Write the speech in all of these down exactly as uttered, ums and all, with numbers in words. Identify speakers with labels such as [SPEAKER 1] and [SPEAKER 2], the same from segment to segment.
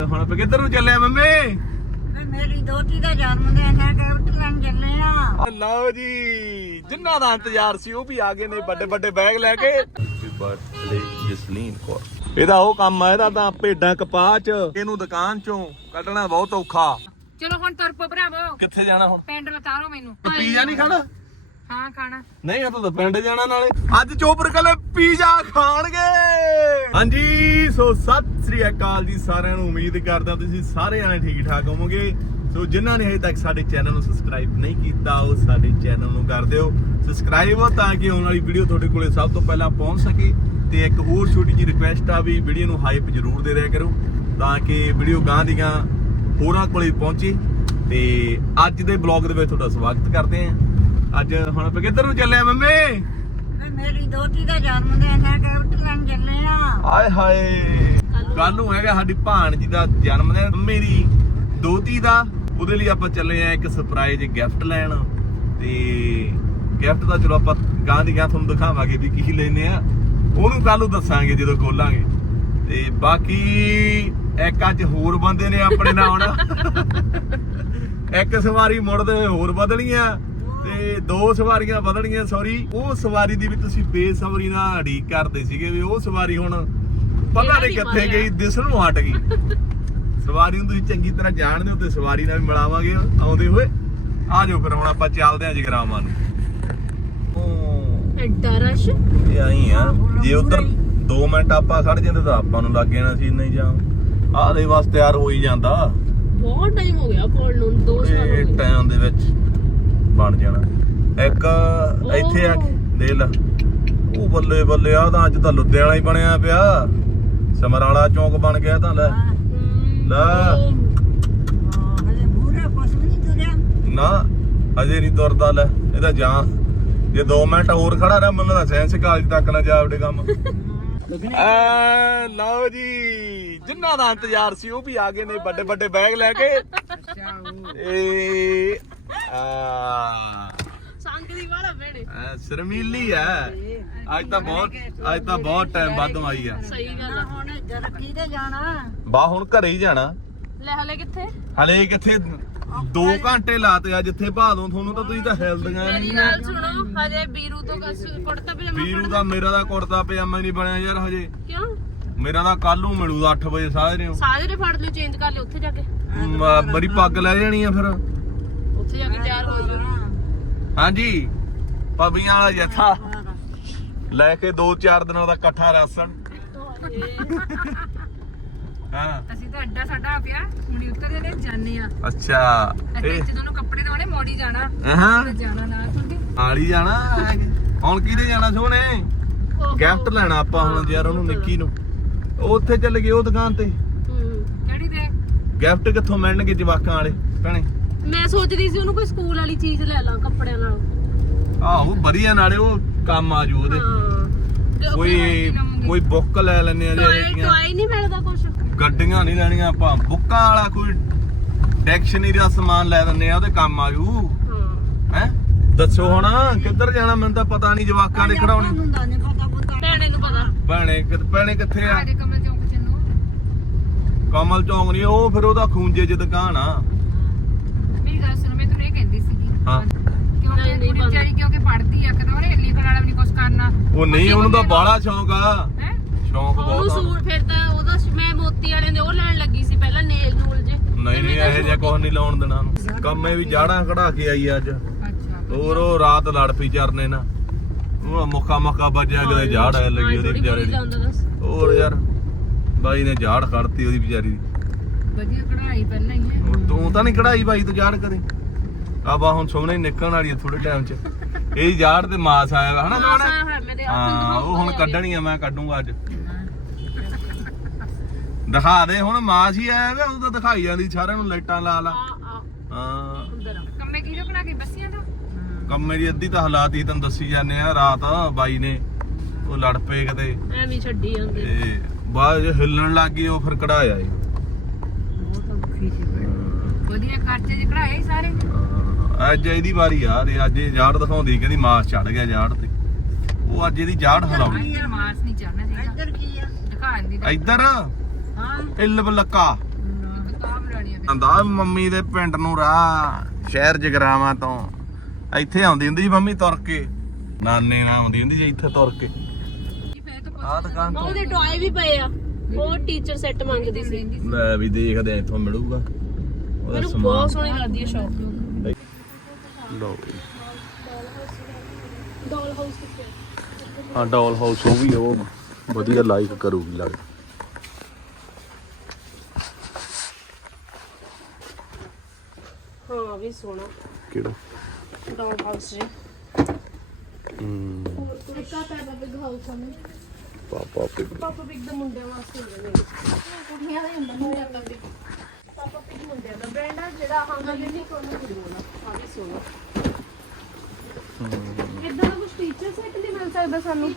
[SPEAKER 1] ਹੁਣ ਆਪਾਂ ਕਿੱਧਰ ਨੂੰ ਚੱਲੇ ਆ ਮੰਮੀ?
[SPEAKER 2] ਮੇਰੀ ਦੋਤੀ ਦਾ ਜਨਮ ਦਿਨ ਹੈ, ਗਿਫਟ ਲੈਣ ਚੱਲੇ ਆ।
[SPEAKER 1] ਲਓ ਜੀ, ਜਿੰਨਾ ਦਾ ਇੰਤਜ਼ਾਰ ਸੀ ਉਹ ਵੀ ਆ ਗਏ ਨੇ ਵੱਡੇ ਵੱਡੇ ਬੈਗ ਲੈ ਕੇ। ਬਰਥਡੇ ਜਸਲੀਨ ਕੌਰ। ਇਹਦਾ ਉਹ ਕੰਮ ਆ, ਇਹਦਾ ਤਾਂ ਭੇਡਾਂ ਕਪਾਹ ਚ ਇਹਨੂੰ ਦੁਕਾਨ ਚੋਂ ਕੱਢਣਾ ਬਹੁਤ ਔਖਾ।
[SPEAKER 3] ਚਲੋ ਹੁਣ ਤੁਰ ਪੋ ਭਰਾਵੋ।
[SPEAKER 1] ਕਿੱਥੇ ਜਾਣਾ ਹੁਣ?
[SPEAKER 3] ਪਿੰਡ ਬਤਾਰੋ ਮੈਨੂੰ।
[SPEAKER 1] ਪੀਜ਼ਾ ਨਹੀਂ ਖਾਣਾ?
[SPEAKER 3] ਹਾਂ ਖਾਣਾ।
[SPEAKER 1] ਨਹੀਂ ਆਪਾਂ ਤਾਂ ਪਿੰਡ ਜਾਣਾ ਨਾਲੇ। ਅੱਜ ਚੋਪਰ ਕੱਲੇ ਪੀਜ਼ਾ ਖਾਣਗੇ। ਹਾਂਜੀ, ਸੋ ਸਤਿ ਸ੍ਰੀ ਅਕਾਲ ਜੀ ਸਾਰਿਆਂ ਨੂੰ। ਉਮੀਦ ਕਰਦਾ ਤੁਸੀਂ ਸਾਰੇ ਜਾਣੇ ਠੀਕ ਠਾਕ ਹੋਵੋਗੇ। ਸੋ ਜਿਨ੍ਹਾਂ ਨੇ ਹਜੇ ਤੱਕ ਸਾਡੇ ਚੈਨਲ ਨੂੰ ਸਬਸਕ੍ਰਾਈਬ ਨਹੀਂ ਕੀਤਾ, ਉਹ ਸਾਡੇ ਚੈਨਲ ਨੂੰ ਕਰ ਦਿਓ ਸਬਸਕ੍ਰਾਈਬ, ਤਾਂ ਕਿ ਆਉਣ ਵਾਲੀ ਵੀਡੀਓ ਤੁਹਾਡੇ ਕੋਲੇ ਸਭ ਤੋਂ ਪਹਿਲਾਂ ਪਹੁੰਚ ਸਕੇ। ਤੇ ਇੱਕ ਹੋਰ ਛੋਟੀ ਜਿਹੀ ਰਿਕੁਐਸਟ ਆ ਵੀ ਵੀਡੀਓ ਨੂੰ ਹਾਈਪ ਜ਼ਰੂਰ ਦੇ ਦਿਆ ਕਰੋ, ਤਾਂ ਕਿ ਵੀਡੀਓ ਗਾਂ ਦੀਆਂ ਹੋਰਾਂ ਕੋਲੇ ਪਹੁੰਚੇ। ਤੇ ਅੱਜ ਦੇ ਬਲੌਗ ਦੇ ਵਿੱਚ ਤੁਹਾਡਾ ਸਵਾਗਤ ਕਰਦੇ ਆਂ। ਅੱਜ ਹੁਣ ਆਪਾਂ ਕਿੱਧਰ ਨੂੰ ਚੱਲੇ ਆ ਮੰਮੀ?
[SPEAKER 2] ਮੇਰੀ ਦੋਤੀ ਦਾ ਜਨਮ ਦਿਨ ਹੈ, ਗਿਫਟ ਲੈਣ ਚੱਲੇ ਆ।
[SPEAKER 1] ਆਏ ਹਾਏ, ਕੱਲ ਨੂੰ ਹੈਗਾ ਸਾਡੀ ਭਾਣਜੀ ਦਾ ਜਨਮ ਦਿਨ, ਮੇਰੀ ਦੋਤੀ ਦਾ। ਉਹਦੇ ਲਈ ਆਪਾਂ ਚੱਲੇ ਆ ਇੱਕ ਸਰਪ੍ਰਾਈਜ਼ ਗਿਫਟ ਲੈਣ। ਤੇ ਗਿਫਟ ਦਾ ਚਲੋ ਆਪਾਂ ਗਾਂ ਦੀ ਗਾਂ ਤੁਹਾਨੂੰ ਦਿਖਾਵਾਂਗੇ ਵੀ ਕੀ ਲੈਨੇ ਆ, ਉਹਨੂੰ ਕੱਲ ਨੂੰ ਦੱਸਾਂਗੇ ਜਦੋਂ ਖੋਲਾਂਗੇ। ਤੇ ਬਾਕੀ ਇੱਕ ਅੱਜ ਹੋਰ ਬੰਦੇ ਨੇ ਆਪਣੇ ਨਾਲ ਆਉਣਾ। ਇੱਕ ਸਵਾਰੀ ਮੁੜਦੇ ਹੋਏ ਹੋਰ ਬਦਲੀਆਂ ਤੇ ਦੋ ਸਵਾਰੀਆਂ ਬਦਲੀਆਂ, ਸੌਰੀ। ਉਹ ਸਵਾਰੀ ਦੀ ਵੀ ਤੁਸੀਂ ਬੇਸਬਰੀ ਨਾਲ ਉਡੀਕ ਕਰਦੇ ਸੀਗੇ ਵੀ ਉਹ ਸਵਾਰੀ ਹੁਣ ਪਤਾ ਨਹੀਂ ਕਿੱਥੇ ਗਈ, ਦਿਸਣੋਂ ਹਟ ਗਈ। ਸਵਾਰੀ ਨੂੰ ਤੁਸੀਂ ਚੰਗੀ ਤਰ੍ਹਾਂ ਜਾਣਦੇ ਹੋ ਤੇ ਸਵਾਰੀ ਨਾਲ ਵੀ ਮਿਲਾਵਾਂਗੇ ਆਉਂਦੇ ਹੋਏ। ਆ ਜਾਓ ਫਿਰ ਹੁਣ ਆਪਾਂ ਚੱਲਦੇ ਆਂ ਜਗਰਾਵਾਂ ਨੂੰ।
[SPEAKER 3] ਐਡਾ ਰਸ਼
[SPEAKER 1] ਇਹ ਆਈ ਆ, ਜੇ ਉਧਰ ਦੋ ਮਿੰਟ ਆਪਾਂ ਖੜ ਜਾਂਦੇ ਤਾਂ ਆਪਾਂ ਨੂੰ ਲੱਗ ਜਾਣਾ ਸੀ ਨਹੀਂ ਜਾਂ ਆਹ ਦੇ ਵਾਸਤੇ ਤਿਆਰ ਹੋ ਹੀ ਜਾਂਦਾ।
[SPEAKER 3] ਬਹੁਤ ਟਾਈਮ ਹੋ ਗਿਆ ਕੋਲ ਨੂੰ, ਦੋ ਸਾਲ ਹੋ
[SPEAKER 1] ਇਹ
[SPEAKER 3] ਗਏ।
[SPEAKER 1] ਟਾਈਮ ਦੇ ਵਿੱਚ ਬਣ ਜਾਣਾ। ਇੱਕ ਇੱਥੇ ਆ ਦੇ ਲਾ, ਉਹ ਬੱਲੇ ਬੱਲੇ, ਆ ਤਾਂ ਅੱਜ ਤਾਂ ਲੁਧਿਆਣਾ ਹੀ ਬਣਿਆ ਪਿਆ। ਸਮਰਾਲਾ ਚੌਂਕ ਬਣ ਗਿਆ ਤਾਂ ਲੈ ਲੈ।
[SPEAKER 2] ਹਲੇ ਪੂਰਾ ਕੁਛ ਵੀ ਨਹੀਂ ਤੁਰਿਆ
[SPEAKER 1] ਨਾ ਅਜੇ ਨਹੀਂ ਤੁਰਦਾ। ਲੈ ਇਹਦਾ ਜਾਂ ਜੇ ਦੋ ਮਿੰਟ ਹੋਰ ਖੜਾ ਰਿਹਾ ਮੈਨੂੰ ਤਾਂ ਸਾਇੰਸ ਕਾਲਜ ਤੱਕ ਨਾ ਜਾ ਵੜੇ ਕੰਮ। ਐ ਲਓ ਜੀ, ਜਿੰਨਾ ਦਾ ਇੰਤਜ਼ਾਰ ਸੀ ਉਹ ਵੀ ਆ ਗਏ ਨੇ ਵੱਡੇ ਵੱਡੇ ਬੈਗ ਲੈ ਕੇ। ਇਹ ਆ
[SPEAKER 3] ਸੰਗ ਦੀ ਵਾਲਾ ਵੇੜੇ
[SPEAKER 1] ਸ਼ਰਮੀਲੀ ਹੈ। ਅੱਜ ਤਾਂ ਬਹੁਤ ਅੱਜ ਤਾਂ ਬਹੁਤ ਟਾਈਮ ਬਾਅਦੋਂ ਆਈ ਆ।
[SPEAKER 3] ਸਹੀ ਗੱਲ ਆ।
[SPEAKER 2] ਹੁਣ ਜਰਕੀ ਤੇ ਜਾਣਾ।
[SPEAKER 1] ਬਾ ਹੁਣ ਘਰੇ ਹੀ ਜਾਣਾ।
[SPEAKER 3] ਲੈ ਹਲੇ ਕਿੱਥੇ?
[SPEAKER 1] ਹਲੇ ਕਿੱਥੇ, ਦੋ ਘੰਟੇ ਲਾਤੇ ਆ। ਜਿੱਥੇ ਭਾਦੋਂ ਤੁਹਾਨੂੰ ਤਾਂ ਤੁਸੀਂ ਤਾਂ ਹਿਲਦੀਆਂ
[SPEAKER 3] ਮੇਰੀ
[SPEAKER 1] ਨਹੀਂ।
[SPEAKER 3] ਗੱਲ ਸੁਣੋ, ਹਜੇ ਵੀਰੂ ਤੋਂ ਕੁੜਤਾ ਪਜਾਮਾ
[SPEAKER 1] ਵੀਰੂ ਦਾ ਮੇਰਾ ਦਾ ਕੁੜਤਾ ਪਜਾਮਾ ਨਹੀਂ ਬਣਿਆ ਯਾਰ ਹਜੇ।
[SPEAKER 3] ਕਿਉਂ?
[SPEAKER 1] ਮੇਰਾ ਤਾਂ ਕੱਲ ਨੂੰ ਮਿਲੂਗਾ ਅੱਠ ਵਜੇ ਸਾਰੇ ਨੂੰ।
[SPEAKER 3] ਸਾਰੇ ਨੇ ਫੜ ਲਿਓ, ਚੇਂਜ ਕਰ ਲਿਓ ਉੱਥੇ ਜਾ ਕੇ।
[SPEAKER 1] ਮ- ਬੜੀ ਪੱਗ ਲੈ ਜਾਣੀ ਆ ਫਿਰ।
[SPEAKER 3] ਉੱਥੇ ਜਾ ਕੇ ਤਿਆਰ ਹੋ ਜਾਓ।
[SPEAKER 1] ਹਾਂਜੀ, ਪੱਬੀਆਂ ਵਾਲਾ ਜੱਥਾ ਲੈ ਕੇ ਦੋ ਚਾਰ ਦਿਨਾਂ ਦਾ ਇਕੱਠਾ ਰਾਸ਼ਨ। ਹਾਂ
[SPEAKER 3] ਅਸੀਂ ਤਾਂ ਅੱਡਾ ਸਾਡਾ ਪਿਆ, ਹੁਣੀ ਉੱਤਰ ਦੇ ਜਾਣੇ ਆ।
[SPEAKER 1] ਅੱਛਾ,
[SPEAKER 3] ਅਸੀਂ
[SPEAKER 1] ਇਹ
[SPEAKER 3] ਜਦੋਂ ਨੂੰ ਕੱਪੜੇ ਦਵਾਣੇ ਮੋੜੀ ਜਾਣਾ।
[SPEAKER 1] ਹਾਂ
[SPEAKER 3] ਜਾਣਾ ਨਾ ਤੁਹਾਡੇ
[SPEAKER 1] ਆਲੀ ਜਾਣਾ। ਹੁਣ ਕਿਹਦੇ ਜਾਣਾ ਸੋਹਣੇ? ਗਿਫਟ ਲੈਣਾ ਆਪਾਂ ਹੁਣ ਯਾਰ ਉਹਨੂੰ, ਨਿੱਕੀ ਨੂੰ। ਉਹ ਉੱਥੇ ਚੱਲ ਗਏ ਉਹ ਦੁਕਾਨ ਤੇ।
[SPEAKER 3] ਕਿਹੜੀ ਦੇ
[SPEAKER 1] ਗਿਫਟ ਕਿੱਥੋਂ ਮਿਲਣਗੇ ਜਵਾਕਾਂ ਵਾਲੇ ਭੈਣੇ?
[SPEAKER 3] ਮੈਂ ਸੋਚਦੀ ਸੀ ਉਹਨੂੰ ਕੋਈ ਸਕੂਲ ਵਾਲੀ ਚੀਜ਼ ਲੈ ਲਾਂ ਕੱਪੜਿਆਂ ਨਾਲ।
[SPEAKER 1] ਆਹੋ ਵਧੀਆ, ਨਾਲੇ ਉਹ ਕੰਮ ਆ ਜੂ ਉਹਦੇ।
[SPEAKER 3] ਹਾਂ,
[SPEAKER 1] ਕੋਈ ਕੋਈ ਬੁੱਕ ਲੈ ਲੈਣੇ ਆ
[SPEAKER 3] ਟੋਏ
[SPEAKER 1] ਜਿਹੜੀਆਂ।
[SPEAKER 3] ਟੋਏ ਨਹੀਂ ਮਿਲਦਾ ਕੁਛ।
[SPEAKER 1] ਗੱਡੀਆਂ ਨਹੀਂ ਲੈਣੀਆਂ ਆਪਾਂ, ਬੁੱਕਾਂ ਵਾਲਾ ਕੋਈ ਡਿਕਸ਼ਨਰੀ ਦਾ ਸਮਾਨ ਲੈ ਦਿੰਦੇ ਆ, ਉਹਦੇ ਕੰਮ ਆ ਜੂ।
[SPEAKER 3] ਹਾਂ,
[SPEAKER 1] ਹੈ ਦੱਸੋ ਹੁਣ ਕਿੱਧਰ ਜਾਣਾ? ਮੈਨੂੰ ਤਾਂ ਪਤਾ ਨਹੀਂ, ਜਵਾਕਾਂ ਦੇ ਖੜਾਉਣੇ।
[SPEAKER 2] ਹੁੰਦਾ ਨਹੀਂ ਪਤਾ ਪੁੱਤਾ।
[SPEAKER 3] ਭੈਣੇ ਨੂੰ ਪਤਾ।
[SPEAKER 1] ਭੈਣੇ ਕਿ- ਭੈਣੇ ਕਿੱਥੇ ਆ?
[SPEAKER 3] ਸਾਡੇ ਕਮਲ ਚੌਂਕ ਚ ਨੂੰ।
[SPEAKER 1] ਕਮਲ ਚੌਂਕ ਨਹੀਂ, ਉਹ ਫਿਰ ਉਹਦਾ ਖੂੰਜੇ ਚ ਦੁਕਾਨ ਆ।
[SPEAKER 3] ਮੇਰੀ ਗੱਲ ਸੁਣੋ, ਮੈਂ ਤੁਹਾਨੂੰ ਇਹ ਕਹਿੰਦੀ ਸੀਗੀ।
[SPEAKER 1] ਹਾਂ।
[SPEAKER 3] ਕਿਉਂਕਿ
[SPEAKER 2] ਨਹੀਂ, ਨਹੀਂ
[SPEAKER 3] ਕੁੜੀ ਵਿਚਾਰੀ ਕਿਉਂਕਿ ਪੜ੍ਹਦੀ ਆ, ਕਦੋਂ ਉਹਨੇ ਲਿਖਣ ਵਾਲਾ ਵੀ ਨਹੀਂ ਕੁਛ ਕਰਨਾ।
[SPEAKER 1] ਉਹ ਨਹੀਂ, ਉਹਨੂੰ ਤਾਂ ਬਾਹਲਾ ਸ਼ੌਂਕ ਆ।
[SPEAKER 3] ਹੈ
[SPEAKER 1] ਸ਼ੌਂਕ
[SPEAKER 3] ਉਹਨੂੰ
[SPEAKER 1] ਬਹੁਤ ਆ।
[SPEAKER 3] ਸੂਟ ਫਿਰ ਤਾਂ ਉਹਦਾ ਮੈਂ ਮੋਤੀ ਵਾਲਿਆਂ ਦੇ ਉਹ ਲੈਣ ਲੱਗੀ ਸੀ ਪਹਿਲਾਂ, ਨੇਲ ਨੂਲ ਜੇ।
[SPEAKER 1] ਨਹੀਂ ਨਹੀਂ, ਇਹੋ ਜਿਹਾ ਕੁਝ ਨਹੀਂ ਲਾਉਣ ਦੇਣਾ ਉਹਨੂੰ। ਕੰਮੇ ਵੀ ਜਾੜਾਂ ਕਢਾ ਕੇ ਆਈ ਅੱਜ।
[SPEAKER 3] ਅੱਛਾ,
[SPEAKER 1] ਹੋਰ ਉਹ ਰਾਤ ਲੜ ਪਈ ਚਰਨੇ ਨਾਲ। ਉਹ ਮੁੱਕਾ ਮੁੱਕਾ ਵੱਜਿਆ ਕਿਤੇ ਜਾੜ ਆ ਲੱਗੀ ਉਹਦੇ ਵਿਚਾਰੇ ਦੀ। ਹੋਰ ਯਾਰ ਬਾਈ ਨੇ ਜਾੜ ਖੜਤੀ ਉਹਦੀ ਵਿਚਾਰੀ ਦੀ।
[SPEAKER 3] ਵਧੀਆ ਕਢਾਈ ਪਹਿਲਾਂ ਹੀ ਹੈ।
[SPEAKER 1] ਹੁਣ ਤੂੰ ਤਾਂ ਨਹੀਂ ਕਢਾਈ ਬਾਈ ਤੂੰ ਜਾੜ ਕਦੇ। ਆਬਾ ਹੁਣ ਸੋਹਣੇ ਨਿਕਲਣ ਵਾਲੀ ਆ ਥੋੜੇ ਟਾਈਮ ਚ। ਇਹ ਜਾੜ ਤੇ ਮਾਸ ਆਇਆ ਵਾ ਹਨਾ ਸੋਹਣਾ। ਹਾਂ, ਉਹ ਹੁਣ ਕੱਢਣੀ ਆ, ਮੈਂ ਕੱਢੂੰਗਾ ਅੱਜ। ਦਿਖਾ ਦੇ ਹੁਣ, ਮਾਸ ਹੀ ਆਇਆ ਵਾ। ਉਹ ਤਾਂ ਦਿਖਾਈ ਜਾਂਦੀ ਸਾਰਿਆਂ ਨੂੰ, ਲਾਈਟਾਂ ਲਾ ਲਾ। ਹਾਂ,
[SPEAKER 3] ਕੰਮੇ ਕਿਹਦੇ ਬਣਾ ਕੇ ਬੱਸੀਆਂ ਦਾ
[SPEAKER 1] ਕੰਮੇ ਦੀ ਅੱਧੀ ਤਾਂ ਹਾਲਾਤ ਹੀ ਤੈਨੂੰ ਦੱਸੀ ਜਾਂਦੇ ਆ। ਰਾਤ ਬਾਈ ਨੇ ਉਹ ਲੜ ਪਏ ਕਿਤੇ,
[SPEAKER 3] ਐਵੇਂ ਛੱਡੀ ਜਾਂਦੇ।
[SPEAKER 1] ਤੇ ਬਾਅਦ ਜੇ ਹਿੱਲਣ ਲੱਗ ਗਈ ਉਹ ਫਿਰ ਕਢਾਇਆ ਏ।
[SPEAKER 3] ਵਧੀਆ ਕਰਚੇ ਚ ਕਢਾਏ ਸਾਰੇ।
[SPEAKER 1] ਅੱਜ ਇਹਦੀ ਵਾਰੀ ਆ। ਤੇ ਅੱਜ ਇਹ ਜਾੜ ਦਿਖਾਉਂਦੀ, ਕਹਿੰਦੀ ਮਾਸ ਚੜ ਗਿਆ ਜਾੜ ਤੇ। ਉਹ ਅੱਜ ਇਹਦੀ ਜਾੜ ਹਲਾਉਣੀ।
[SPEAKER 3] ਮਾਸ ਨਹੀਂ ਚੜਨਾ ਚਾਹੀਦਾ।
[SPEAKER 2] ਇੱਧਰ ਕੀ ਆ?
[SPEAKER 3] ਦਿਖਾਣ ਦੀ
[SPEAKER 1] ਇੱਧਰ
[SPEAKER 2] ਹਾਂ
[SPEAKER 1] ਇੱਲ ਬਲੱਕਾ ਆਂਦਾ ਮੰਮੀ ਦੇ ਪਿੰਡ ਨੂੰ ਰਾਹ ਸ਼ਹਿਰ ਜਗਰਾਵਾਂ ਤੋਂ ਇੱਥੇ ਆਉਂਦੀ ਹੁੰਦੀ ਸੀ ਮੰਮੀ ਤੁਰ ਕੇ ਨਾਨੇ ਨਾਲ ਆਉਂਦੀ ਹੁੰਦੀ ਸੀ ਇੱਥੇ ਤੁਰ ਕੇ ਆਹ ਦੁਕਾਨ ਤੋਂ
[SPEAKER 3] ਉਹਦੇ ਟੌਏ ਵੀ ਪਏ ਆ ਉਹ ਟੀਚਰ ਸੈੱਟ ਮੰਗਦੀ ਸੀ
[SPEAKER 1] ਲੈ ਵੀ ਦੇਖਦੇ ਆ ਇੱਥੋਂ ਮਿਲੂਗਾ ਉਹਦਾ
[SPEAKER 3] ਮੈਨੂੰ ਬਹੁਤ ਸੋਹਣੀ ਲੱਗਦੀ ਹੈ ਸ਼ੌਪ
[SPEAKER 1] ਲਓ
[SPEAKER 3] ਡਾਲ ਹਾਊਸ ਕਿੱਥੇ
[SPEAKER 1] ਹਾਂ ਡਾਲ ਹਾਊਸ ਉਹ ਵੀ ਉਹ ਵਧੀਆ ਲਾਈਕ ਕਰੂਗੀ ਲੱਗਦਾ
[SPEAKER 3] ਹਾਂ ਵੀ ਸੋਹਣਾ
[SPEAKER 1] ਕਿਹੜਾ
[SPEAKER 3] ਡਾਲ ਹਾਊਸ ਜੀ
[SPEAKER 1] ਹਮ
[SPEAKER 3] ਇੱਕ ਆ ਪੈਪਾ ਬਿਗ ਹਾਊਸ ਆ ਮੈਂ
[SPEAKER 1] ਪਾਪਾ ਪਿਕ
[SPEAKER 3] ਪਾਪਾ ਬਿਗ ਦੇ ਮੁੰਡਿਆਂ ਵਾਸਤੇ ਹੁੰਦੇ ਨੇ ਕੁੜੀਆਂ ਦਾ ਹੀ ਹੁੰਦਾ ਮੁੰਡਿਆਂ ਦਾ ਵੀ ਪਾਪਾ ਬਿਗ ਮੁੰਡਿਆਂ ਦਾ ਬ੍ਰਾਂਡ ਆ ਜਿਹੜਾ ਹਾਂ ਯੂਨੀਕੋਰਨ ਕੁੜੀ ਵਾਲਾ ਆ ਵੀ ਸੋਹਣਾ ਇਦਾਂ ਦਾ ਕੁਝ ਟੀਚਰ ਸੈੱਟ ਨਹੀਂ ਮਿਲ ਸਕਦਾ ਸਾਨੂੰ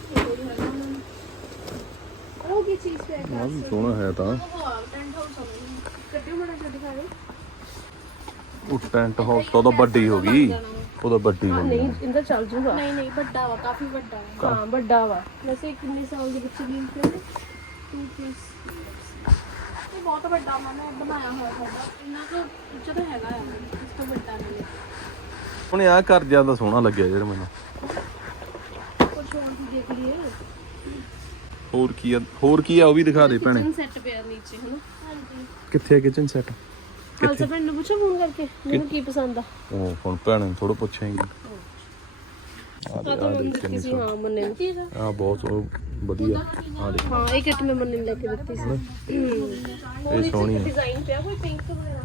[SPEAKER 3] ਉਹ ਕੀ ਚੀਜ਼ ਤੇ
[SPEAKER 1] ਆ ਵੀ ਸੋਹਣਾ ਹੈ ਤਾਂ
[SPEAKER 3] ਉਹ ਆ ਟੈਂਟ ਹਾਊਸ ਆ ਕੱਢਿਓ ਮੜਾ ਛੱਡ ਖਾਵੇ
[SPEAKER 1] ਉਹ ਟੈਂਟ ਹਾਊਸ ਤਾਂ ਉਹਦਾ ਵੱਡੀ ਹੋ ਗਈ ਉਹਦਾ ਵੱਡੀ ਹੋ ਗਈ
[SPEAKER 3] ਨਹੀਂ ਇੰਦਾ ਚੱਲ ਜੂਗਾ ਨਹੀਂ ਨਹੀਂ ਵੱਡਾ ਵਾ ਕਾਫੀ ਵੱਡਾ ਵਾ ਹਾਂ ਵੱਡਾ ਵਾ ਵੈਸੇ ਕਿੰਨੇ ਸਾਲ ਦੇ ਬੱਚੇ ਲਈ ਤੇ ਟੂ ਪੀਸ ਇਹ ਬਹੁਤ ਵੱਡਾ ਮੈਨੇ ਬਣਾਇਆ ਹੋਇਆ ਸਾਡਾ ਇੰਨਾ ਕੁ ਉੱਚਾ ਤਾਂ ਹੈਗਾ ਆ ਇਸ ਤੋਂ ਵੱਡਾ ਨਹੀਂ
[SPEAKER 1] ਉਹਨੇ ਆ ਕਰ ਜਿਆਦਾ ਸੋਹਣਾ ਲੱਗਿਆ ਯਾਰ ਮੈਨੂੰ
[SPEAKER 3] ਕੁਝ ਹੋਰ ਵੀ ਦੇਖ ਲਈਏ
[SPEAKER 1] ਹੋਰ ਕੀ ਆ ਹੋਰ ਕੀ ਆ ਉਹ ਵੀ ਦਿਖਾ ਦੇ ਭੈਣੇ
[SPEAKER 3] ਕਿਚਨ ਸੈੱਟ ਪਿਆ ਨੀਚੇ ਹਨਾ ਹਾਂਜੀ
[SPEAKER 1] ਕਿੱਥੇ ਹੈ ਕਿਚਨ ਸੈੱਟ
[SPEAKER 3] ਖਾਲਸਾ ਭੈਣ ਨੂੰ ਪੁੱਛੋ ਫੋਨ ਕਰਕੇ ਮੈਨੂੰ ਕੀ ਪਸੰਦ ਆ
[SPEAKER 1] ਉਹ ਹੁਣ ਭੈਣੇ ਨੂੰ ਥੋੜਾ ਪੁੱਛਾਂਗੇ ਆ
[SPEAKER 3] ਤਾਂ ਤਾਂ ਮੈਨੂੰ ਦਿੱਤੀ ਸੀ ਹਾਂ ਮੰਨੇ ਨੂੰ
[SPEAKER 1] ਆ ਬਹੁਤ ਉਹ ਵਧੀਆ ਆ ਦੇ
[SPEAKER 3] ਹਾਂ ਇਹ ਕਿਟ ਮੈਂ ਮੰਨੇ ਨੂੰ ਲੈ ਕੇ ਦਿੱਤੀ ਸੀ
[SPEAKER 1] ਇਹ ਸੋਹਣੀ ਹੈ
[SPEAKER 3] ਡਿਜ਼ਾਈਨ ਪਿਆ ਕੋਈ ਪਿੰਕ ਵਗੈਰਾ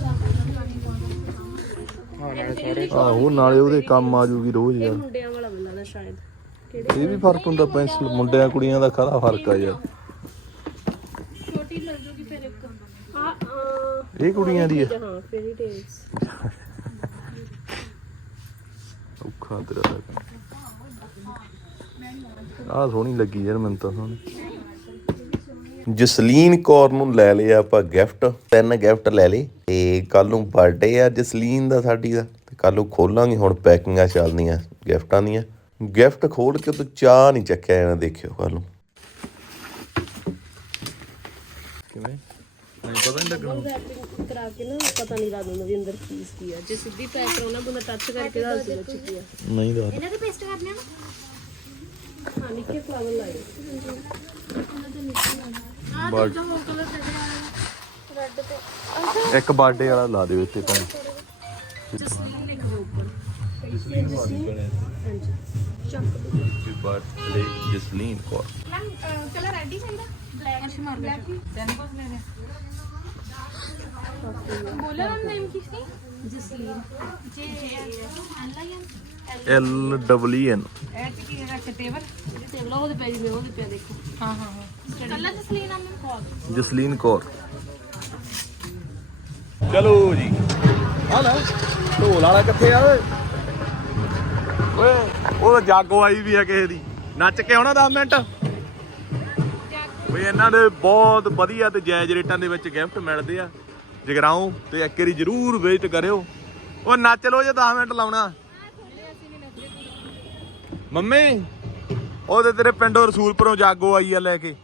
[SPEAKER 1] ਆ ਉਹ ਨਾਲੇ ਉਹਦੇ ਕੰਮ ਆ ਜੂਗੀ ਰੋਜ਼
[SPEAKER 3] ਇਹ
[SPEAKER 1] ਯਾਰ
[SPEAKER 3] ਮੁੰਡਿਆਂ ਵਾਲਾ ਮਿਲਦਾ ਸ਼ਾਇਦ
[SPEAKER 1] ਇਹ ਵੀ ਫਰਕ ਹੁੰਦਾ ਪੈਨਸਲ ਮੁੰਡਿਆਂ ਕੁੜੀਆਂ ਦਾ ਕਾਹਦਾ ਫਰਕ ਆ ਯਾਰ
[SPEAKER 3] ਛੋਟੀ ਮਿਲ ਜੂਗੀ ਫਿਰ ਇੱਕ ਆ
[SPEAKER 1] ਇਹ ਕੁੜੀਆਂ ਦੀ ਹੈ
[SPEAKER 3] ਹਾਂ ਫੇਰੀ ਟੇਲਸ
[SPEAKER 1] ਔਖਾ ਤੇਰਾ ਤਾਂ ਆ ਸੋਹਣੀ ਲੱਗੀ ਯਾਰ ਮੈਨੂੰ ਤਾਂ ਸੋਹਣੀ ਜਸਲੀਨ ਕੌਰ ਨੂੰ ਲੈ ਲਿਆ ਆਪਾਂ ਗਿਫਟ ਤਿੰਨ ਗਿਫਟ ਲੈ ਲਏ ਤੇ ਕੱਲ ਨੂੰ ਬਰਥਡੇ ਆ ਜਸਲੀਨ ਦਾ ਸਾਡੀ ਦਾ ਤੇ ਕੱਲ ਨੂੰ ਖੋਲਾਂਗੇ ਹੁਣ ਪੈਕਿੰਗਾਂ ਚੱਲਦੀਆਂ ਗਿਫਟਾਂ ਦੀਆਂ ਗਿਫਟ ਖੋਲ ਕੇ ਤੂੰ ਚਾਹ ਨਹੀਂ ਚੱਕਿਆ ਜਾਣਾ ਦੇਖਿਓ ਕੱਲ ਨੂੰ ਕਿਵੇਂ ਮੈਨੂੰ ਪਤਾ ਨਹੀਂ ਲੱਗਣਾ
[SPEAKER 3] ਰੈਪਿੰਗ ਕਰਾ ਕੇ ਨਾ ਪਤਾ ਨਹੀਂ ਲੱਗਦਾ ਵੀ ਅੰਦਰ ਚੀਜ਼ ਕੀ ਆ ਜੇ ਸਿੱਧੀ ਪੈਕ ਕਰਾਉਣਾ ਬੰਦਾ ਟੱਚ ਕਰਕੇ ਦੱਸ ਦੇ ਵਿੱਚ ਕੀ ਆ
[SPEAKER 1] ਨਹੀਂ ਦੱਸ
[SPEAKER 2] ਇਹਨਾਂ ਦੇ ਪੇਸਟ ਕਰਨੇ ਆ ਨਾ
[SPEAKER 3] ਹਾਂ ਨਿੱਕੇ ਫਲਾਵਰ ਲਾਏ ਆ
[SPEAKER 1] ਬਰਡ
[SPEAKER 3] ਤਾਂ ਹੋਰ ਕਲਰ ਦੇ ਰੈੱਡ ਤੇ
[SPEAKER 1] ਇੱਕ ਬਰਥਡੇ ਵਾਲਾ ਲਾ ਦਿਓ ਇੱਥੇ ਤਾਂ
[SPEAKER 3] ਜਸਲੀਨ ਲਿਖ ਦੋ ਉੱਪਰ ਹਾਂਜੀ
[SPEAKER 1] happy birthday Jasleen Kaur
[SPEAKER 2] ma'am colour red ਹੀ ਚਾਹੀਦਾ ਬਲੈਕ ਅਰਸ਼ ਮਾਰ ਬਲੈਕ ਹੀ ਜੈਨ ਕੋਸ ਲੈ
[SPEAKER 3] ਬੋਲਾ ਨਾ ਨੇਮ ਕੀ ਸੀ ਜਸਲੀਨ ਜੇ ਐਨ
[SPEAKER 1] ਐਲ ਡਬਲ ਐਨ
[SPEAKER 2] ਐ ਕੀ ਰੱਖ ਟੇਬਲ
[SPEAKER 3] ਟੇਬਲ ਉਹਦੇ ਪੈ ਜੀ ਮੈਂ ਉਹਦੇ ਪਿਆ ਦੇਖੋ
[SPEAKER 2] ਹਾਂ ਹਾਂ ਹਾਂ ਕੱਲਾ ਜਸਲੀਨ ਆ ਮੈਂ ਕਾਲ
[SPEAKER 1] ਜਸਲੀਨ ਕੌਰ ਚਲੋ ਜੀ ਆ ਲੈ ਢੋਲ ਵਾਲਾ ਕਿੱਥੇ ਆ ਓਏ ਓਏ ਉਹ ਤਾਂ ਜਾਗੋ ਆਈ ਵੀ ਆ ਕਿਸੇ ਦੀ ਨੱਚ ਕੇ ਆਉਣਾ ਦਸ ਮਿੰਟ ਵੀ ਇਹਨਾਂ ਦੇ ਬਹੁਤ ਵਧੀਆ ਤੇ ਜਾਇਜ਼ ਰੇਟਾਂ ਦੇ ਵਿੱਚ ਗਿਫਟ ਮਿਲਦੇ ਆ ਜਗਰਾਉਂ ਤੇ ਇੱਕ ਵਾਰੀ ਜ਼ਰੂਰ ਵਿਜ਼ਿਟ ਕਰਿਓ ਉਹ ਨੱਚ ਲੋ ਜੇ ਦਸ ਮਿੰਟ ਲਾਉਣਾ ਮੰਮੀ ਉਹਦੇ ਤੇਰੇ ਪਿੰਡੋਂ ਰਸੂਲਪੁਰੋਂ ਜਾਗੋ ਆਈ ਆ ਲੈ ਕੇ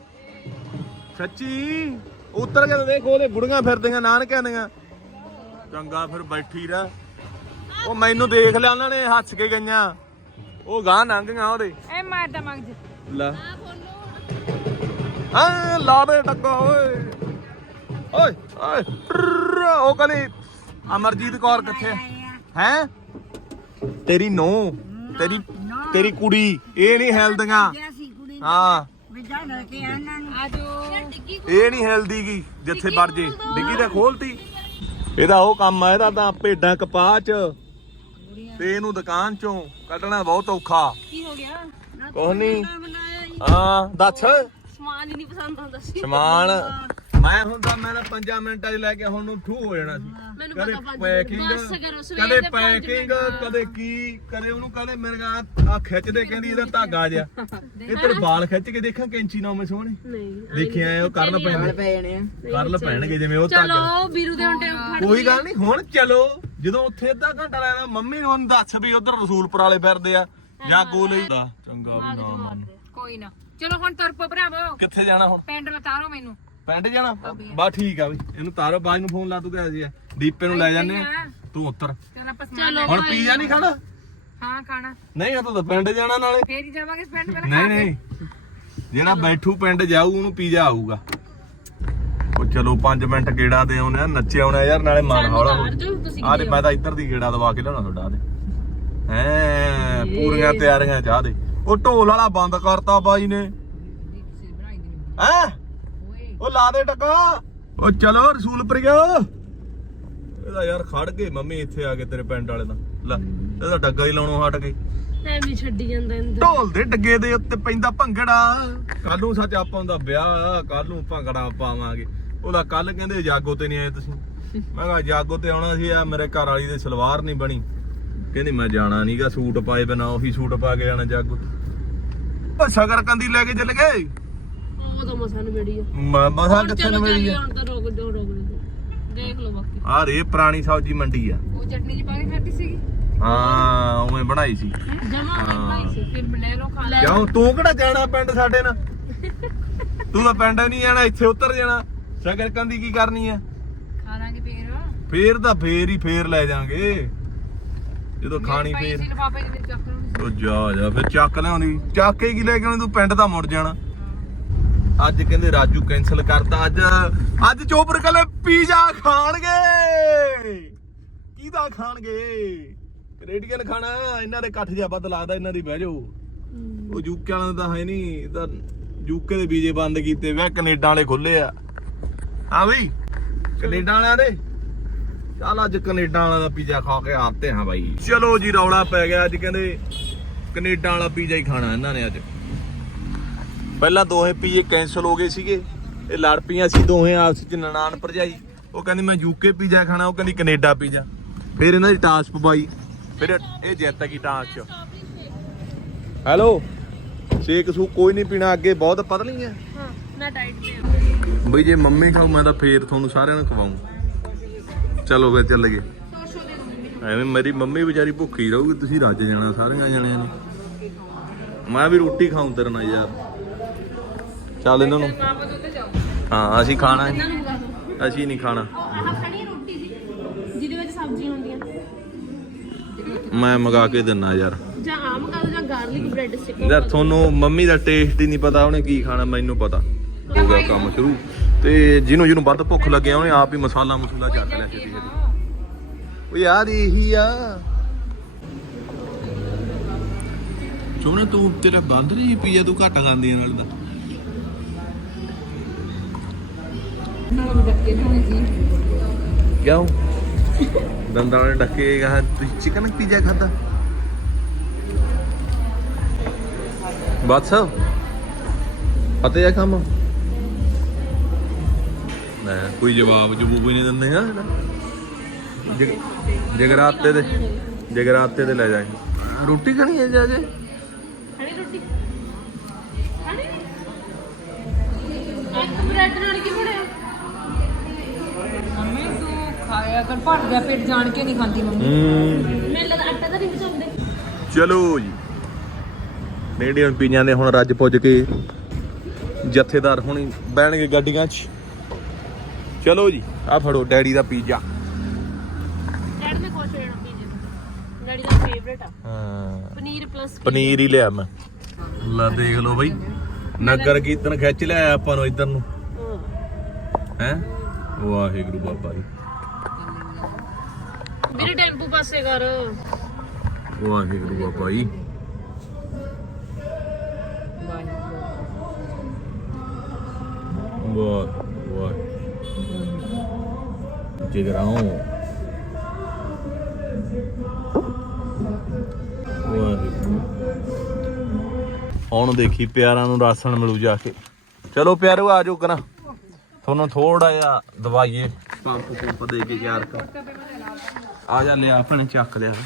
[SPEAKER 1] ਸੱਚੀ ਉੱਤਰ ਕੇ ਦੇਖ ਉਹਦੇ ਬੁੜੀਆਂ ਫਿਰਦੀਆਂ ਨਾਨਕਿਆਂ ਦੀਆਂ ਚੰਗਾ ਫਿਰ ਬੈਠੀ ਰਹਿ ਉਹ ਮੈਨੂੰ ਦੇਖ ਲਿਆ ਉਹਨਾਂ ਨੇ ਹੱਸ ਕੇ ਗਈਆਂ ਉਹ ਗਾਂ ਲੰਘੀਆਂ ਉਹਦੇ
[SPEAKER 2] ਐ ਮਾਰਦਾ ਮੰਗ
[SPEAKER 1] ਲੈ ਹਾਂ ਲਾ ਦੇ ਟੱਕਾ ਓਏ ਓਏ ਓਏ ਟਰਰ, ਉਹ ਕਹਿੰਦੀ ਅਮਰਜੀਤ ਕੌਰ ਕਿੱਥੇ ਹੈ ਤੇਰੀ ਨੂੰਹ ਤੇਰੀ ਤੇਰੀ ਕੁੜੀ ਇਹ ਨਹੀਂ ਹਿਲਦੀਆਂ
[SPEAKER 2] ਸੀ ਕੁੜੀ
[SPEAKER 1] ਹਾਂ
[SPEAKER 2] ਵਿਦਾ ਲੈ ਕੇ ਆ ਇਹਨਾਂ ਨੂੰ ਆਜੋ
[SPEAKER 1] ਇਹ ਨਹੀਂ ਹਿਲਦੀ ਗੀ ਜਿੱਥੇ ਵੜ ਜੇ ਡਿੱਗੀ ਤਾਂ ਖੋਲਤੀ ਇਹਦਾ ਉਹ ਕੰਮ ਆ ਇਹਦਾ ਤਾਂ ਭੇਡਾਂ ਕਪਾਹ ਚ ਤੇ ਇਹਨੂੰ ਦੁਕਾਨ ਚੋਂ ਕੱਢਣਾ ਬਹੁਤ ਔਖਾ
[SPEAKER 3] ਕੀ ਹੋ ਗਿਆ
[SPEAKER 1] ਕੁਛ ਨਹੀਂ ਹਾਂ ਦੱਸ
[SPEAKER 3] ਸਮਾਨ ਹੀ ਨਹੀਂ ਪਸੰਦ ਆਉਂਦਾ ਸੀ
[SPEAKER 1] ਸਮਾਨ ਮੈਂ ਹੁੰਦਾ ਮੈਂ ਤਾਂ ਪੰਜਾਂ ਮਿੰਟਾਂ 'ਚ ਲੈ ਕੇ ਹੁਣ ਨੂੰ ਠੂ ਹੋ ਜਾਣਾ ਸੀ
[SPEAKER 3] ਮੈਨੂੰ
[SPEAKER 1] ਕਦੇ
[SPEAKER 3] ਪਤਾ ਪੰਜ
[SPEAKER 1] ਪੈਕਿੰਗ
[SPEAKER 3] ਬਸ ਕਰੋ ਸਵੇਰ
[SPEAKER 1] ਕਦੇ
[SPEAKER 3] ਦੇ ਪੰਜ
[SPEAKER 1] ਪੈਕਿੰਗ
[SPEAKER 3] ਮਿੰਟ।
[SPEAKER 1] ਕਦੇ ਕੀ ਕਦੇ ਉਹਨੂੰ ਕਦੇ ਮੇਰੇ ਨਾਲ ਆ ਖਿੱਚਦੇ ਕਹਿੰਦੀ ਇਹਦਾ ਧਾਗਾ ਜਿਆ ਇਹ ਤੇਰੇ ਵਾਲ ਖਿੱਚ ਕੇ ਦੇਖਾਂ ਕੈਂਚੀ ਨਾ ਮੈਂ ਸੋਹਣੇ
[SPEAKER 3] ਨਹੀਂ
[SPEAKER 1] ਦੇਖਿਆ ਐ ਉਹ ਕਰਲ ਪੈਣਗੇ
[SPEAKER 2] ਪੈ ਜਾਣੇ
[SPEAKER 1] ਕਰਲ ਪੈਣਗੇ ਜਿਵੇਂ ਉਹ ਧਾਗਾ
[SPEAKER 3] ਚਲੋ ਵੀਰੂ ਦੇ ਹੁੰਦੇ ਫੜ
[SPEAKER 1] ਕੋਈ ਗੱਲ ਨਹੀਂ ਹੁਣ ਚਲੋ ਜਦੋਂ ਉੱਥੇ ਅੱਧਾ ਘੰਟਾ ਲੈਣਾ ਮੰਮੀ ਨੂੰ ਉਹਨੂੰ ਦੱਸ ਵੀ ਉਧਰ ਰਸੂਲਪੁਰ ਵਾਲੇ ਫਿਰਦੇ ਆ ਜਾਂ ਗੋ ਲਈ ਚੰਗਾ ਵੀ ਨਾ ਮੰਨ।
[SPEAKER 2] ਕੋਈ ਨਾ ਚਲੋ ਹੁਣ ਤੁਰ ਪੋ ਭਰਾਵੋ
[SPEAKER 1] ਕਿੱਥੇ ਜਾਣਾ ਹੁਣ
[SPEAKER 2] ਪਿੰਡ ਲਤਾਰੋ ਮੈਨੂੰ
[SPEAKER 1] ਪਿੰਡ ਜਾਣਾ ਬਾ ਠੀਕ ਆ ਬਈ ਇਹਨੂੰ ਤਾਰੋ ਬਾਜ ਨੂੰ ਫੋਨ ਲਾ ਤੂੰ ਕਿਹਾ ਸੀ ਦੀਪੇ ਨੂੰ ਲੈ ਜਾਂਦੇ ਆ ਤੂੰ ਉੱਤਰ
[SPEAKER 3] ਚਲੋ
[SPEAKER 1] ਹੁਣ ਪੀਜ਼ਾ ਨਹੀਂ ਖਾਣਾ
[SPEAKER 2] ਹਾਂ ਖਾਣਾ
[SPEAKER 1] ਨਹੀਂ ਤੂੰ ਤਾਂ ਪਿੰਡ ਜਾਣਾ ਨਾਲੇ
[SPEAKER 2] ਫੇਰ ਹੀ ਜਾਵਾਂਗੇ ਪਿੰਡ ਪਹਿਲਾਂ
[SPEAKER 1] ਨਹੀਂ ਨਹੀਂ ਜਿਹੜਾ ਬੈਠੂ ਪਿੰਡ ਜਾਊ ਉਹਨੂੰ ਪੀਜ਼ਾ ਆਊਗਾ ਉਹ ਚਲੋ ਪੰਜ ਮਿੰਟ ਗੇੜਾ ਦੇ ਆਉਣੇ ਆ ਨੱਚੇ ਆਉਣੇ ਯਾਰ ਨਾਲੇ ਮਨ ਹੌਲਾ ਆ ਦੇ ਮੈਂ ਤਾਂ ਇੱਧਰ ਦੀ ਗੇੜਾ ਦਵਾ ਕੇ ਲਿਆਉਣਾ ਤੁਹਾਡਾ ਦੇ ਐ ਪੂਰੀਆਂ ਤਿਆਰੀਆਂ ਚਾਹ ਦੇ ਉਹ ਢੋਲ ਵਾਲਾ ਬੰਦ ਕਰਤਾ ਬਾਈ ਨੇ ਹੈਂ ਉਹ ਲਾ ਦੇ ਟੱਕਾ ਉਹ ਚਲੋ ਰਸੂਲਪੁਰੀਆ ਇਹਦਾ ਯਾਰ ਖੜ ਗਏ ਮੰਮੀ ਇੱਥੇ ਆ ਕੇ ਤੇਰੇ ਪਿੰਡ ਵਾਲੇ ਦਾ ਲੈ ਇਹਦਾ ਡੱਗਾ ਹੀ ਲਾਉਣੋਂ ਹਟ ਗਏ
[SPEAKER 3] ਐਵੇਂ ਛੱਡੀ ਜਾਂਦਾ ਇੰਦਰ
[SPEAKER 1] ਢੋਲ ਦੇ ਡੱਗੇ ਦੇ ਉੱਤੇ ਪੈਂਦਾ ਭੰਗੜਾ ਕੱਲ ਨੂੰ ਸੱਚ ਆਪਾਂ ਦਾ ਵਿਆਹ ਕੱਲ ਨੂੰ ਭੰਗੜਾ ਪਾਵਾਂਗੇ ਉਹਦਾ ਕੱਲ ਕਹਿੰਦੇ ਜਾਗੋ ਤੇ ਨਹੀਂ ਆਏ ਤੁਸੀਂ ਮੈਂ ਕਿਹਾ ਜਾਗੋ ਤੇ ਆਉਣਾ ਸੀ ਆ ਮੇਰੇ ਘਰ ਵਾਲੀ ਦੇ ਸਲਵਾਰ ਨਹੀਂ ਬਣੀ ਕਹਿੰਦੀ ਮੈਂ ਜਾਣਾ ਨਹੀਂਗਾ ਸੂਟ ਪਾਏ ਬਿਨਾ ਉਹੀ ਸੂਟ ਪਾ ਕੇ ਜਾਣਾ ਜਾਗੋ ਉਹ ਸ਼ਗਰ ਕੰਦੀ ਲੈ ਕੇ ਚੱਲ ਗਏ
[SPEAKER 3] ਉਹ ਤਾਂ ਮਸਾਂ ਨਵੇੜੀ ਆ
[SPEAKER 1] ਮਸਾ ਕਿੱਥੇ ਨਵੇੜੀ ਆ
[SPEAKER 3] ਹੁਣ ਤਾਂ ਰੋਕ ਜੋ ਰੋਕ ਦੇਖ ਲਓ ਬਾਕੀ
[SPEAKER 1] ਆ ਰੇ ਪੁਰਾਣੀ ਸਬਜ਼ੀ ਮੰਡੀ ਆ
[SPEAKER 2] ਉਹ ਚਟਨੀ ਚ ਪਾ ਕੇ ਖਾਧੀ ਸੀਗੀ
[SPEAKER 1] ਹਾਂ ਉਵੇਂ ਬਣਾਈ ਸੀ
[SPEAKER 3] ਜਮਾ ਬਣਾਈ ਸੀ
[SPEAKER 2] ਫਿਰ ਲੈ ਲਓ ਖਾ ਲੈ
[SPEAKER 1] ਕਿਉਂ ਤੂੰ ਕਿਹੜਾ ਜਾਣਾ ਪਿੰਡ ਸਾਡੇ ਨਾਲ ਤੂੰ ਤਾਂ ਪਿੰਡ ਨਹੀਂ ਜਾਣਾ ਇੱਥੇ ਉੱਤਰ ਜਾਣਾ ਸ਼ਗਰ ਕੰਦੀ ਕੀ ਕਰਨੀ ਆ
[SPEAKER 2] ਖਾ ਲਾਂਗੇ ਫੇਰ
[SPEAKER 1] ਫੇਰ ਤਾਂ ਫੇਰ ਹੀ ਫੇਰ ਲੈ ਜਾਾਂਗੇ ਜਦੋਂ ਖਾਣੀ ਫੇਰ
[SPEAKER 2] ਲਿਫਾਫੇ ਦੇ ਵਿੱਚ ਚੱਕ ਲਓ
[SPEAKER 1] ਉਹ ਜਾ ਜਾ ਫਿਰ ਚੱਕ ਲਿਆਉਂਦੀ ਚੱਕ ਕੇ ਕੀ ਲੈ ਕੇ ਆਉਣੀ ਤੂੰ ਪਿੰਡ ਦਾ ਮੁੜ ਜਾਣਾ ਅੱਜ ਕਹਿੰਦੇ ਰਾਜੂ ਕੈਨਸਲ ਕਰਤਾ ਅੱਜ ਅੱਜ ਚੋਪਰ ਕਲੇ ਪੀਜ਼ਾ ਖਾਣਗੇ ਕਿਹਦਾ ਖਾਣਗੇ ਕੈਨੇਡੀਅਨ ਖਾਣਾ ਇਹਨਾਂ ਦੇ ਇਕੱਠ ਜਿਹਾ ਵੱਧ ਲੱਗਦਾ ਇਹਨਾਂ ਦੀ ਬਹਿ ਜਾਓ ਉਹ ਯੂਕੇ ਵਾਲਿਆਂ ਦਾ ਹੈ ਨਹੀਂ ਇਹ ਤਾਂ ਯੂਕੇ ਦੇ ਵੀਜ਼ੇ ਬੰਦ ਕੀਤੇ ਵੇ ਕੈਨੇਡਾ ਵਾਲੇ ਖੁੱਲੇ ਆ ਹਾਂ ਬਈ ਕੈਨੇਡਾ ਵਾਲਿਆਂ ਦੇ ਚੱਲ ਅੱਜ ਕੈਨੇਡਾ ਵਾਲਿਆਂ ਦਾ ਪੀਜ਼ਾ ਖਾ ਕੇ ਆਤੇ ਹਾਂ ਬਾਈ ਚਲੋ ਜੀ ਰੌਲਾ ਪੈ ਗਿਆ ਅੱਜ ਕਹਿੰਦੇ ਕੈਨੇਡਾ ਵਾਲਾ ਪੀਜ਼ਾ ਹੀ ਖਾਣਾ ਇਹਨਾਂ ਨੇ ਅੱਜ ਪਹਿਲਾਂ ਦੋਹੇ ਪੀਜ਼ੇ ਕੈਂਸਲ ਹੋ ਗਏ ਸੀਗੇ ਇਹ ਲੜ ਪਈਆਂ ਸੀ ਦੋਹੇ ਆਪਸ ਵਿੱਚ ਨਨਾਣ ਭਰਜਾਈ ਉਹ ਕਹਿੰਦੀ ਮੈਂ ਯੂਕੇ ਪੀਜ਼ਾ ਖਾਣਾ ਉਹ ਕਹਿੰਦੀ ਕੈਨੇਡਾ ਪੀਜ਼ਾ ਫਿਰ ਇਹਨਾਂ ਦੀ ਟਾਸ ਪਵਾਈ ਫਿਰ ਇਹ ਜਿੱਤ ਗਈ ਟਾਸ ਚ ਹੈਲੋ ਸ਼ੇਕ ਸੂ ਕੋਈ ਨਹੀਂ ਪੀਣਾ ਅੱਗੇ ਬਹੁਤ ਪਤਲੀ ਹੈ
[SPEAKER 3] ਹਾਂ ਮੈਂ ਡਾਈਟ ਤੇ
[SPEAKER 1] ਬਈ ਜੇ ਮੰਮੀ ਖਾਊ ਮੈਂ ਤਾਂ ਫੇਰ ਤੁਹਾਨੂੰ ਸਾਰਿਆਂ ਨੂੰ ਖਵਾਊਂ ਚਲੋ ਫਿਰ ਚੱਲ ਗਏ ਐਵੇਂ ਮੇਰੀ ਮੰਮੀ ਵਿਚਾਰੀ ਭੁੱਖੀ ਰਹੂਗੀ ਤੁਸੀਂ ਰੱਜ ਜਾਣਾ ਸਾਰਿਆਂ ਜਣਿਆਂ ਨੇ ਮੈਂ ਵੀ ਰੋਟੀ ਖਾਊਂ ਤੇਰੇ ਨਾਲ ਯਾਰ ਚੱਲ ਇਹਨਾਂ ਨੂੰ ਹਾਂ ਅਸੀਂ ਖਾਣਾ ਅਸੀਂ ਨਹੀਂ ਖਾਣਾ
[SPEAKER 3] ਆਹ ਖਣੀ ਰੋਟੀ ਸੀ ਜਿਹਦੇ ਵਿੱਚ ਸਬਜ਼ੀਆਂ ਹੁੰਦੀਆਂ
[SPEAKER 1] ਮੈਂ ਮੰਗਾ ਕੇ ਦਿੰਨਾ ਯਾਰ
[SPEAKER 3] ਜਾਂ ਆਮ ਕਰ ਜਾਂ ਗਾਰਲਿਕ ਬ੍ਰੈਡ ਸਟਿਕ
[SPEAKER 1] ਯਾਰ ਤੁਹਾਨੂੰ ਮੰਮੀ ਦਾ ਟੇਸਟ ਹੀ ਨਹੀਂ ਪਤਾ ਉਹਨੇ ਕੀ ਖਾਣਾ ਮੈਨੂੰ ਪਤਾ ਹੋ ਗਿਆ ਕੰਮ ਸ਼ੁਰੂ ਤੇ ਜਿਹਨੂੰ ਜਿਹਨੂੰ ਵੱਧ ਭੁੱਖ ਲੱਗਿਆ ਉਹਨੇ ਆਪ ਹੀ ਮਸਾਲਾ ਮਸੂਲਾ ਚੱਕ ਲਿਆ ਛੇਤੀ ਛੇਤੀ ਉਹ ਯਾਰ ਇਹੀ ਆ ਸੋਹਣੇ ਤੂੰ ਤੇਰਾ ਬੰਦ ਨਹੀਂ ਪੀਆ ਤੂੰ ਘਾਟਾ ਖਾਂਦੀ ਨਾਲ ਦਾ ਕਿਉਂ ਦੰਦਾਂ ਨੇ ਡੱਕੇ ਕਹਾ ਤੁਸੀਂ ਚਿਕਨ ਪੀਜ਼ਾ ਖਾਦਾ ਬਸ ਪਤਾ ਹੈ ਕੰਮ ਮੈਂ ਕੋਈ ਜਵਾਬ ਜਬੂਬ ਹੀ ਨਹੀਂ ਦਿੰਦੇ ਹਾਂ ਜਗਰਾਤੇ ਦੇ ਜਗਰਾਤੇ ਤੇ ਲੈ ਜਾਏ ਰੋਟੀ ਖਾਣੀ ਹੈ ਜਾ ਜੇ
[SPEAKER 3] ਖਣੀ ਰੋਟੀ ਖਣੀ ਇੱਕ ਬ੍ਰੈਡ ਨਾਲ ਕੀ ਬਣਿਆ
[SPEAKER 2] ਮੰਮੀ ਤੂੰ ਖਾਇਆ ਕਰ ਭਰ ਗਿਆ ਪੇਟ ਜਾਣ ਕੇ ਨਹੀਂ ਖਾਂਦੀ ਮੰਮੀ
[SPEAKER 1] ਹੂੰ
[SPEAKER 3] ਮੈਨੂੰ ਲੱਗਦਾ ਆਟਾ ਤਾਂ ਨਹੀਂ ਬਚਾਉਂਦੇ
[SPEAKER 1] ਚਲੋ ਜੀ ਨੇੜੀਆਂ ਪੀਆਂ ਦੇ ਹੁਣ ਰੱਜ ਪੁੱਜ ਕੇ ਜਥੇਦਾਰ ਹੁਣੀ ਬਹਿਣਗੇ ਗੱਡੀਆਂ 'ਚ ਚਲੋ ਜੀ ਆ ਫੜੋ ਡੈਡੀ ਦਾ ਪੀਜ਼ਾ
[SPEAKER 3] ਡੈਡ ਨੇ ਕੋਲ ਛੇੜਨਾ ਪੀਜ਼ੇ ਡੈਡੀ ਦਾ ਫੇਵਰੇਟ ਆ
[SPEAKER 1] ਹਾਂ
[SPEAKER 3] ਪਨੀਰ ਪਲੱਸ
[SPEAKER 1] ਪਨੀਰ ਹੀ ਲਿਆ ਮੈਂ ਲੈ ਦੇਖ ਲਓ ਬਈ ਨਗਰ ਕੀਰਤਨ ਖਿੱਚ ਲਿਆ ਆਪਾਂ ਨੂੰ ਇੱਧਰ ਨੂੰ ਹੈ ਵਾਹਿਗੁਰੂ ਬਾਬਾ ਜੀ
[SPEAKER 3] ਮੇਰੇ ਟੈਂਪੂ ਪਾਸੇ ਕਰ
[SPEAKER 1] ਵਾਹਿਗੁਰੂ ਬਾਬਾ ਜੀ ਵਾਹ ਵਾਹ ਜਿਗਰਾਉ ਵਾਹਿਗੁਰੂ ਹੁਣ ਦੇਖੀ ਪਿਆਰਾਂ ਨੂੰ ਰਾਸ਼ਨ ਮਿਲੂ ਜਾ ਕੇ ਚਲੋ ਪਿਆਰੋ ਆ ਜਾਓ ਕਰਾਂ ਤੁਹਾਨੂੰ ਥੋੜਾ ਜਿਹਾ ਦਵਾਈਏ ਪੰਪ ਪੰਪ ਦੇ ਕੇ ਯਾਰ ਆ ਜਾ ਲਿਆ ਆਪਣੇ ਚੱਕ ਲਿਆ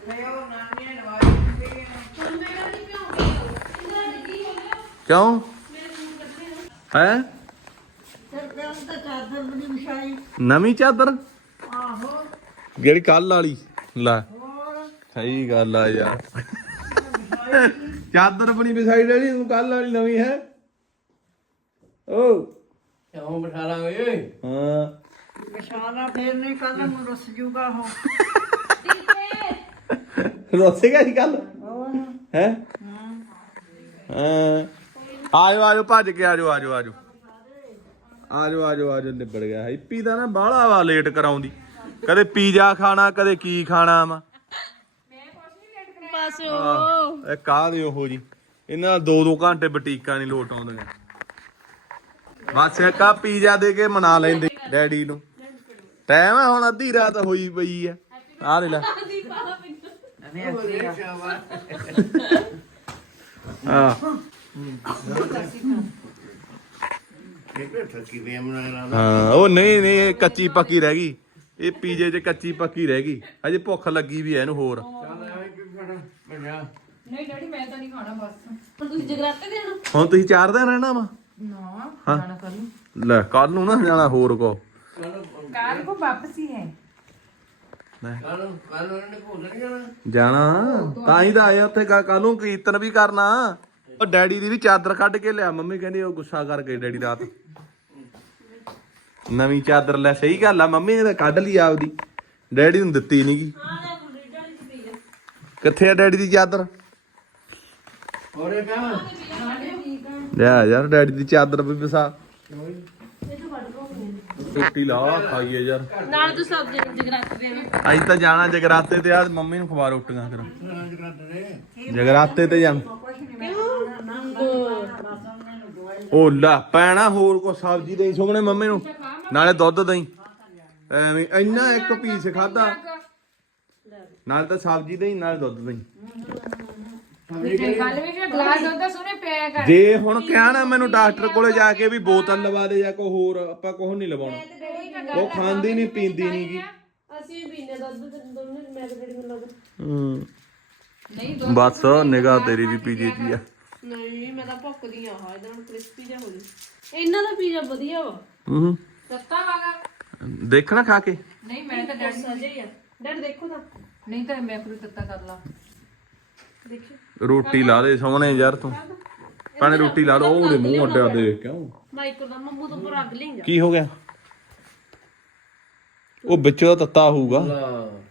[SPEAKER 1] ਕਿਉਂ ਹੈ ਨਵੀਂ ਚਾਦਰ
[SPEAKER 2] ਆਹੋ
[SPEAKER 1] ਜਿਹੜੀ ਕੱਲ ਵਾਲੀ ਲੈ ਸਹੀ ਗੱਲ ਆ ਯਾਰ ਚਾਦਰ ਬਣੀ ਬਿਸਾਈਡ ਵਾਲੀ ਤੂੰ ਕੱਲ ਵਾਲੀ ਨਵੀਂ ਹੈ ਓ
[SPEAKER 4] ਕਿਉਂ ਬਿਠਾ ਲਾਂਗੇ
[SPEAKER 1] ਹਾਂ
[SPEAKER 2] ਵਿਸ਼ਾਲਾ ਫੇਰ ਨਹੀਂ ਕੱਲ ਨੂੰ ਰੁੱਸ ਜੂਗਾ ਉਹ
[SPEAKER 1] ਰੋਸੇਗਾ ਹੀ ਕੱਲ
[SPEAKER 2] ਹੋਰ
[SPEAKER 1] ਹੈ
[SPEAKER 2] ਹਾਂ
[SPEAKER 1] ਹਾਂ ਆਜੋ ਆਜੋ ਭੱਜ ਕੇ ਆਜੋ ਆਜੋ ਆਜੋ ਆਜੋ ਆਜੋ ਆਜੋ ਨਿਬੜ ਗਿਆ ਹੈਪੀ ਦਾ ਨਾ ਬਾਹਲਾ ਵਾ ਲੇਟ ਕਰਾਉਂਦੀ ਕਦੇ ਪੀਜ਼ਾ ਖਾਣਾ ਕਦੇ ਕੀ ਖਾਣਾ ਵਾ
[SPEAKER 3] ਬਸ
[SPEAKER 1] ਆਹ, ਇਹ ਕਾਹ ਦੇ ਉਹੋ ਜੀ ਇਹਨਾਂ ਦੋ ਦੋ ਘੰਟੇ ਬੁਟੀਕਾਂ ਨਹੀਂ ਲੋਟ ਆਉਂਦੀਆਂ ਬਸ ਇੱਕ ਆ ਪੀਜ਼ਾ ਦੇ ਕੇ ਮਨਾ ਲੈਂਦੇ ਡੈਡੀ ਨੂੰ ਟਾਈਮ ਆ ਹੁਣ ਅੱਧੀ ਰਾਤ ਹੋਈ ਪਈ ਆ ਆਹ ਲੈ ਲੈ ਹਾਂ
[SPEAKER 4] ਠੱਕੀ ਵੇ ਮਨਾ
[SPEAKER 1] ਹਾਂ ਉਹ ਨਹੀਂ ਨਹੀਂ ਇਹ ਕੱਚੀ ਪੱਕੀ ਰਹਿ ਗਈ ਇਹ ਪੀਜ਼ੇ 'ਚ ਕੱਚੀ ਪੱਕੀ ਰਹਿ ਗਈ ਅਜੇ ਭੁੱਖ ਲੱਗੀ ਵੀ ਐ ਇਹਨੂੰ ਹੋਰ
[SPEAKER 5] ਨਹੀਂ ਡੈਡੀ ਮੈਂ ਤਾਂ ਨਹੀਂ ਖਾਣਾ ਬਸ
[SPEAKER 3] ਹੁਣ ਤੁਸੀਂ ਜਗਰਾਤੇ ਦੇਣਾ
[SPEAKER 1] ਹੁਣ ਤੁਸੀਂ ਚਾਰ ਦਿਨ ਰਹਿਣਾ ਵਾ
[SPEAKER 5] ਨਾ
[SPEAKER 1] ਹਾਂ।
[SPEAKER 5] ਜਾਣਾ ਕਰ ਲੂੰ
[SPEAKER 1] ਲੈ ਕੱਲ ਨੂੰ ਨਾ ਜਾਣਾ ਹੋਰ ਕੋ
[SPEAKER 5] ਕੱਲ ਕੋ ਵਾਪਸ ਹੀ ਹੈ
[SPEAKER 4] ਕੱਲ ਕੱਲ ਉਹਨਾਂ ਨੇ ਭੋਲ ਨਹੀਂ ਜਾਣਾ
[SPEAKER 1] ਜਾਣਾ ਤਾਂ ਹੀ ਤਾਂ ਆਏ ਉੱਥੇ ਕੱਲ ਨੂੰ ਕੀਰਤਨ ਵੀ ਕਰਨਾ ਉਹ ਡੈਡੀ ਦੀ ਵੀ ਚਾਦਰ ਕੱਢ ਕੇ ਲਿਆ ਮੰਮੀ ਕਹਿੰਦੀ ਉਹ ਗੁੱਸਾ ਕਰ ਗਈ ਡੈਡੀ ਰਾਤ ਨਵੀਂ ਚਾਦਰ ਲੈ ਸਹੀ ਗੱਲ ਆ ਮੰਮੀ ਨੇ ਤਾਂ ਕੱਢ ਲਈ ਆਪਦੀ ਡੈਡੀ ਨੂੰ ਦਿੱਤੀ ਨੀ ਗੀ ਕਿੱਥੇ ਆ ਡੈਡੀ ਦੀ ਚਾਦਰ
[SPEAKER 4] ਹੋਰ ਇਹ ਕਹਾਂ
[SPEAKER 1] ਲਿਆ ਯਾਰ ਡੈਡੀ ਦੀ ਚਾਦਰ ਵੀ ਵਿਸਾ ਰੋਟੀ ਲਾ ਖਾਈਏ ਯਾਰ
[SPEAKER 3] ਨਾਲ ਤੂੰ ਸਭ ਜਗ- ਜਗਰਾਤੇ ਦੇਣਾ
[SPEAKER 1] ਅੱਜ ਤਾਂ ਜਾਣਾ ਜਗਰਾਤੇ ਤੇ ਆ ਮੰਮੀ ਨੂੰ ਖਵਾ ਰੋਟੀਆਂ ਫਿਰ
[SPEAKER 4] ਰਾਜ ਕਰਦੇ
[SPEAKER 1] ਜਗਰਾਤੇ ਤੇ ਜਾਣ ਉਹ ਲਾ ਪੈਣਾ ਹੋਰ ਕੋ ਸਬਜ਼ੀ ਦੇਈ ਸੋਹਣੇ ਮੰਮੀ ਨੂੰ ਨਾਲੇ ਦੁੱਧ ਦਈ ਐਵੇਂ ਇੰਨਾ ਇੱਕ ਪੀਸ ਖਾਦਾ ਨਾਲੇ ਤਾਂ ਸਬਜ਼ੀ ਦੇਈ ਨਾਲੇ ਦੁੱਧ ਦਈ
[SPEAKER 5] ਤੇ ਕੱਲ ਵੀ ਫਿਰ ਗਲਾਸ ਦੁੱਧ ਸੁਣੇ ਪਿਆ ਕਰ
[SPEAKER 1] ਜੇ ਹੁਣ ਕਿਹਾ ਨਾ ਮੈਨੂੰ ਡਾਕਟਰ ਕੋਲੇ ਜਾ ਕੇ ਵੀ ਬੋਤਲ ਲਵਾ ਦੇ ਜਾਂ ਕੋਈ ਹੋਰ ਆਪਾਂ ਕੁਝ ਨਹੀਂ ਲਵਾਉਣਾ ਉਹ ਖਾਂਦੀ ਨਹੀਂ ਪੀਂਦੀ ਨਹੀਂ ਗੀ
[SPEAKER 3] ਅਸੀਂ ਵੀ ਪੀਨੇ ਦੁੱਧ ਤੇ ਦੋਨੇ ਮੈਂ ਤੇ ਡੈਡੀ ਨੂੰ ਲੱਗਦਾ
[SPEAKER 1] ਹੂੰ
[SPEAKER 5] ਨਹੀਂ
[SPEAKER 1] ਬਸ ਨਿਗਾਹ ਤੇਰੀ ਵੀ ਪੀਜੇ ਦੀ ਆ
[SPEAKER 3] ਨਹੀਂ ਮੈਂ ਤਾਂ ਭੁੱਕਦੀ ਆ ਹਾਂ ਇਹਦਾ ਕ੍ਰਿਸਪੀ ਜਿਹਾ ਹੋ ਜੂ ਇਹਨਾਂ ਦਾ ਪੀਜ਼ਾ ਵਧੀਆ ਵਾ
[SPEAKER 1] ਹੂੰ
[SPEAKER 5] ਤੱਤਾ ਵਾਲਾ
[SPEAKER 1] ਦੇਖਣਾ ਖਾ ਕੇ
[SPEAKER 5] ਨਹੀਂ ਮੈਂ ਤਾਂ ਡੈਡੀ
[SPEAKER 3] ਸਜੇ ਹੀ ਆ ਡੈਡ ਦੇਖੋ ਤਾਂ
[SPEAKER 5] ਨਹੀਂ ਤਾਂ ਮੈਂ ਕੋਈ ਤੱਤਾ ਕਰ ਲਾ
[SPEAKER 3] ਦੇਖਿਓ
[SPEAKER 1] ਰੋਟੀ ਲਾ ਦੇ ਸੋਹਣੇ ਯਾਰ ਤੂੰ ਪਾਣੇ ਰੋਟੀ ਲਾ ਲਓ ਉਹਦੇ ਮੂੰਹ ਅੱਡਿਆ ਦੇ ਕਿਉਂ
[SPEAKER 3] ਮਾਈਕੋ ਦਾ ਮੰਮੂ ਤੋਂ ਪਰ ਅੱਗ ਲਈ ਜਾ
[SPEAKER 1] ਕੀ ਹੋ ਗਿਆ ਉਹ ਵਿੱਚੋਂ ਤੱਤਾ ਹੋਊਗਾ
[SPEAKER 4] ਲਾ